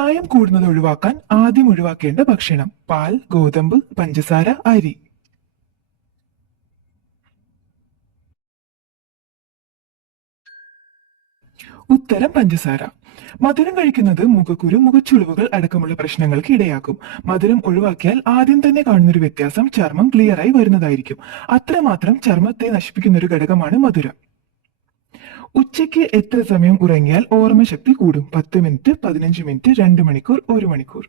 പ്രായം കൂടുന്നത് ഒഴിവാക്കാൻ ആദ്യം ഒഴിവാക്കേണ്ട ഭക്ഷണം: പാൽ, ഗോതമ്പ്, പഞ്ചസാര, അരി. ഉത്തരം പഞ്ചസാര. മധുരം കഴിക്കുന്നത് മുഖക്കുരു, മുഖച്ചുളിവുകൾ അടക്കമുള്ള പ്രശ്നങ്ങൾക്ക് ഇടയാക്കും. മധുരം ഒഴിവാക്കിയാൽ ആദ്യം തന്നെ കാണുന്നൊരു വ്യത്യാസം ചർമ്മം ക്ലിയറായി വരുന്നതായിരിക്കും. അത്രമാത്രം ചർമ്മത്തെ നശിപ്പിക്കുന്ന ഒരു ഘടകമാണ് മധുരം. ഉച്ചയ്ക്ക് എത്ര സമയം ഉറങ്ങിയാൽ ഓർമ്മശക്തി കൂടും? 10 മിനിറ്റ്, 15 മിനിറ്റ്, 2 മണിക്കൂർ, 1 മണിക്കൂർ.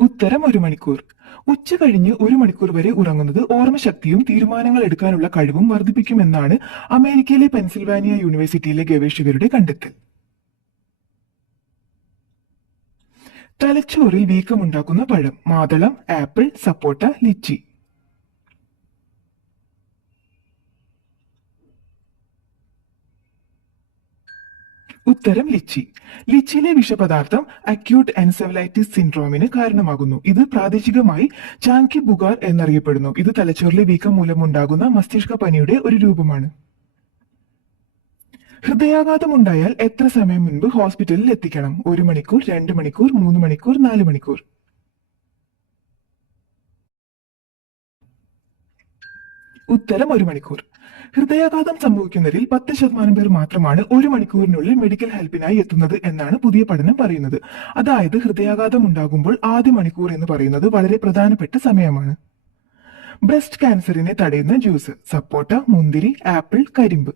ഉത്തരം 1 മണിക്കൂർ. ഉച്ച കഴിഞ്ഞ് 1 മണിക്കൂർ വരെ ഉറങ്ങുന്നത് ഓർമ്മശക്തിയും തീരുമാനങ്ങൾ എടുക്കാനുള്ള കഴിവും വർദ്ധിപ്പിക്കുമെന്നാണ് അമേരിക്കയിലെ പെൻസിൽവാനിയ യൂണിവേഴ്സിറ്റിയിലെ ഗവേഷകരുടെ കണ്ടെത്തൽ. തലച്ചോറിൽ വീക്കമുണ്ടാക്കുന്ന പഴം: മാതളം, ആപ്പിൾ, സപ്പോട്ട, ലിച്ചി. ഉത്തരം ലിച്ചി. ലിച്ചിയിലെ വിഷപദാർത്ഥം അക്യൂട്ട് എൻസെഫലൈറ്റിസ് സിൻഡ്രോമിന് കാരണമാകുന്നു. ഇത് പ്രാദേശികമായി ചാങ്കി ബുഗാർ എന്നറിയപ്പെടുന്നു. ഇത് തലച്ചോറിലെ വീക്കം മൂലമുണ്ടാകുന്ന മസ്തിഷ്ക പനിയുടെ ഒരു രൂപമാണ്. ഹൃദയാഘാതം ഉണ്ടായാൽ എത്ര സമയം മുൻപ് ഹോസ്പിറ്റലിൽ എത്തിക്കണം? 1 മണിക്കൂർ, 2 മണിക്കൂർ, 3 മണിക്കൂർ, 4 മണിക്കൂർ. ഉത്തരം 1 മണിക്കൂർ. ഹൃദയാഘാതം സംഭവിക്കുന്നതിൽ 10% പേർ മാത്രമാണ് 1 മണിക്കൂറിനുള്ളിൽ മെഡിക്കൽ ഹെൽപ്പിനായി എത്തുന്നത് എന്നാണ് പുതിയ പഠനം പറയുന്നത്. അതായത് ഹൃദയാഘാതം ഉണ്ടാകുമ്പോൾ ആദ്യ മണിക്കൂർ എന്ന് പറയുന്നത് വളരെ പ്രധാനപ്പെട്ട സമയമാണ്. ബ്രസ്റ്റ് ക്യാൻസറിനെ തടയുന്ന ജ്യൂസ്: സപ്പോട്ട, മുന്തിരി, ആപ്പിൾ, കരിമ്പ്.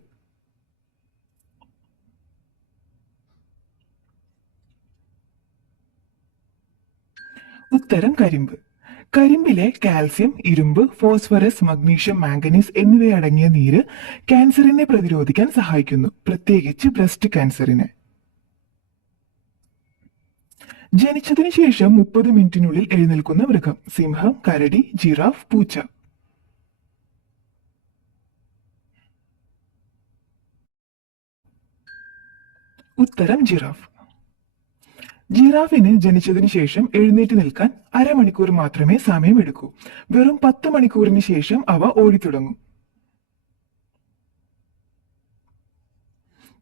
ഉത്തരം കരിമ്പ്. കരിമ്പിലെ കാൽസ്യം, ഇരുമ്പ്, ഫോസ്ഫറസ്, മഗ്നീഷ്യം, മാംഗനീസ് എന്നിവയടങ്ങിയ നീര് ക്യാൻസറിനെ പ്രതിരോധിക്കാൻ സഹായിക്കുന്നു, പ്രത്യേകിച്ച് ബ്രസ്റ്റ് ക്യാൻസറിനെ. ജനിച്ചതിനു ശേഷം 30 മിനിറ്റിനുള്ളിൽ എഴുന്നേൽക്കുന്ന മൃഗം: സിംഹം, കരടി, ജിറാഫ്, പൂച്ച. ഉത്തരം ജിറാഫ്. ജിറാഫിന് ജനിച്ചതിനു ശേഷം എഴുന്നേറ്റ് നിൽക്കാൻ അരമണിക്കൂർ മാത്രമേ സമയമെടുക്കൂ. വെറും 10 മണിക്കൂറിന് ശേഷം അവ ഓടിത്തുടങ്ങും.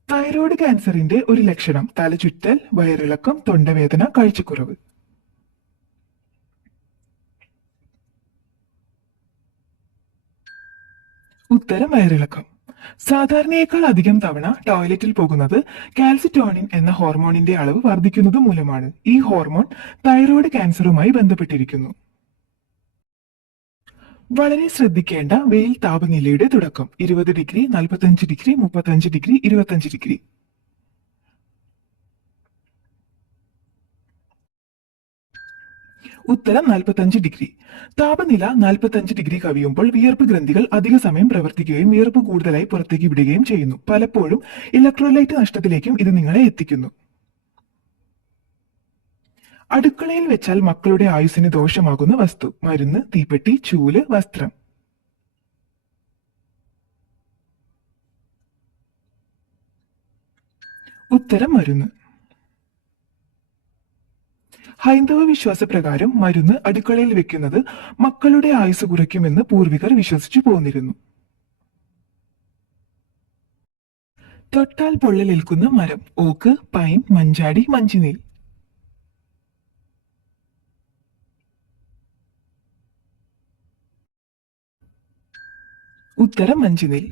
തൈറോയ്ഡ് ക്യാൻസറിന്റെ ഒരു ലക്ഷണം: തലചുറ്റൽ, വയറിളക്കം, തൊണ്ടവേദന, കാഴ്ചക്കുറവ്. ഉത്തരം വയറിളക്കം. സാധാരണയേക്കാൾ അധികം തവണ ടോയ്ലറ്റിൽ പോകുന്നത് കാൽസിറ്റോണിൻ എന്ന ഹോർമോണിന്റെ അളവ് വർദ്ധിക്കുന്നത് മൂലമാണ്. ഈ ഹോർമോൺ തൈറോയ്ഡ് ക്യാൻസറുമായി ബന്ധപ്പെട്ടിരിക്കുന്നു. വളരെ ശ്രദ്ധിക്കേണ്ട വെയിൽ താപനിലയുടെ തുടക്കം: 20 ഡിഗ്രി, 45 ഡിഗ്രി, 35 ഡിഗ്രി, 25 ഡിഗ്രി. ഉത്തരം 45 ഡിഗ്രി. താപനില 45 ഡിഗ്രി കവിയുമ്പോൾ വിയർപ്പ് ഗ്രന്ഥികൾ അധിക സമയം പ്രവർത്തിക്കുകയും വിയർപ്പ് കൂടുതലായി പുറത്തേക്ക് വിടുകയും ചെയ്യുന്നു. പലപ്പോഴും ഇലക്ട്രോലൈറ്റ് നഷ്ടത്തിലേക്കും ഇത് നിങ്ങളെ എത്തിക്കുന്നു. അടുക്കളയിൽ വെച്ചാൽ മക്കളുടെ ആയുസ്സിന് ദോഷമാകുന്ന വസ്തു: മരുന്ന്, തീപ്പെട്ടി, ചൂല്, വസ്ത്രം. ഉത്തരം മരുന്ന്. ഹൈന്ദവ വിശ്വാസപ്രകാരം മരുന്ന് അടുക്കളയിൽ വെക്കുന്നത് മക്കളുടെ ആയുസ് കുറയ്ക്കുമെന്ന് പൂർവികർ വിശ്വസിച്ചു പോന്നിരുന്നു. തൊട്ടാൽ പൊള്ളലേൽക്കുന്ന മരം: ഓക്ക്, പൈൻ, മഞ്ചാടി, മഞ്ചിനീൽ. ഉത്തരം മഞ്ചിനീൽ.